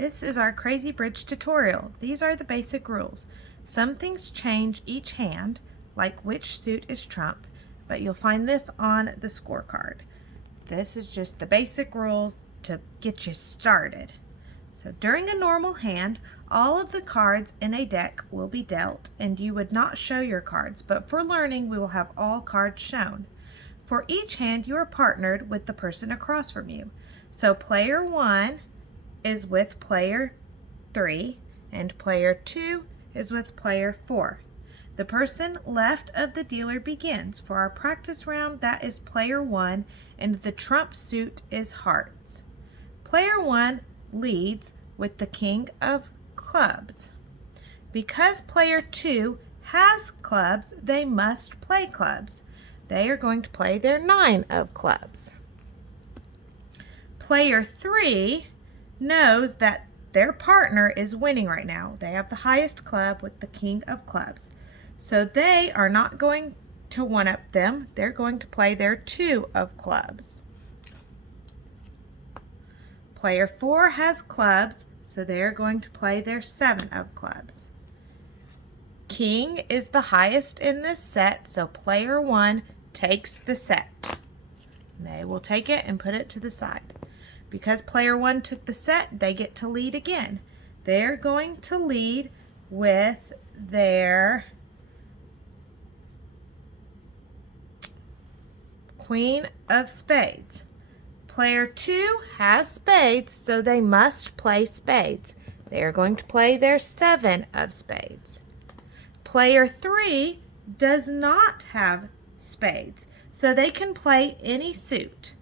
This is our Crazy Bridge tutorial. These are the basic rules. Some things change each hand, like which suit is trump, but you'll find this on the scorecard. This is just the basic rules to get you started. So during a normal hand, all of the cards in a deck will be dealt, and you would not show your cards, but for learning, we will have all cards shown. For each hand, you are partnered with the person across from you. So player 1 is with player 3 and player 2 is with player 4. The person left of the dealer begins. For our practice round, that is player 1, and the trump suit is hearts. Player 1 leads with the king of clubs. Because player 2 has clubs, they must play clubs. They are going to play their 9 of clubs. Player 3 knows that their partner is winning right now. They have the highest club with the king of clubs. So they are not going to one-up them. They're going to play their 2 of clubs. Player 4 has clubs, so they're going to play their 7 of clubs. King is the highest in this set, so player 1 takes the set. They will take it and put it to the side. Because player 1 took the set, they get to lead again. They're going to lead with their queen of spades. Player 2 has spades, so they must play spades. They are going to play their 7 of spades. Player 3 does not have spades, so they can play any suit.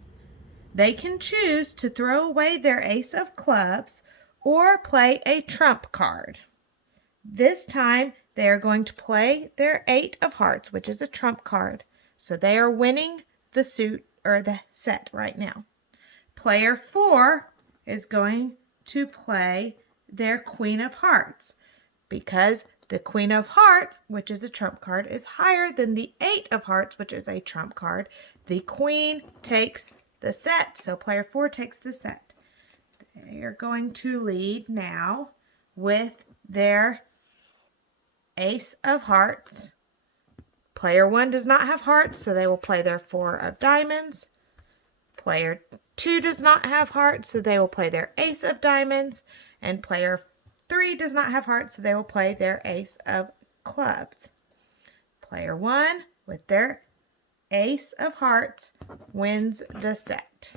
They can choose to throw away their ace of clubs or play a trump card. This time they are going to play their 8 of hearts, which is a trump card. So they are winning the suit or the set right now. Player 4 is going to play their queen of hearts because the queen of hearts, which is a trump card, is higher than the 8 of hearts, which is a trump card. The queen takes the set, so player 4 takes the set. They are going to lead now with their ace of hearts. Player 1 does not have hearts, so they will play their 4 of diamonds. Player 2 does not have hearts, so they will play their ace of diamonds. And player 3 does not have hearts, so they will play their ace of clubs. Player 1 with their ace of hearts wins the set.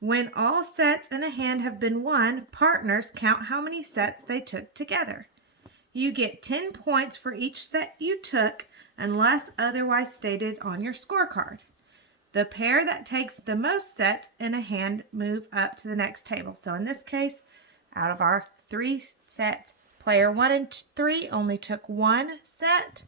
When all sets in a hand have been won, partners count how many sets they took together. You get 10 points for each set you took unless otherwise stated on your scorecard. The pair that takes the most sets in a hand move up to the next table. So in this case, out of our 3 sets, player 1 and 3 only took 1 set.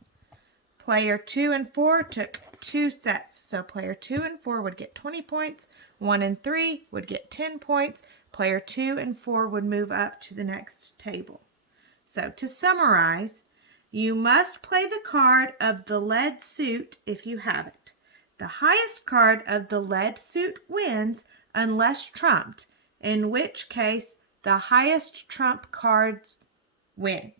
Player 2 and 4 took 2 sets. So player 2 and 4 would get 20 points. 1 and 3 would get 10 points. Player 2 and 4 would move up to the next table. So to summarize, you must play the card of the led suit if you have it. The highest card of the led suit wins unless trumped, in which case the highest trump cards win.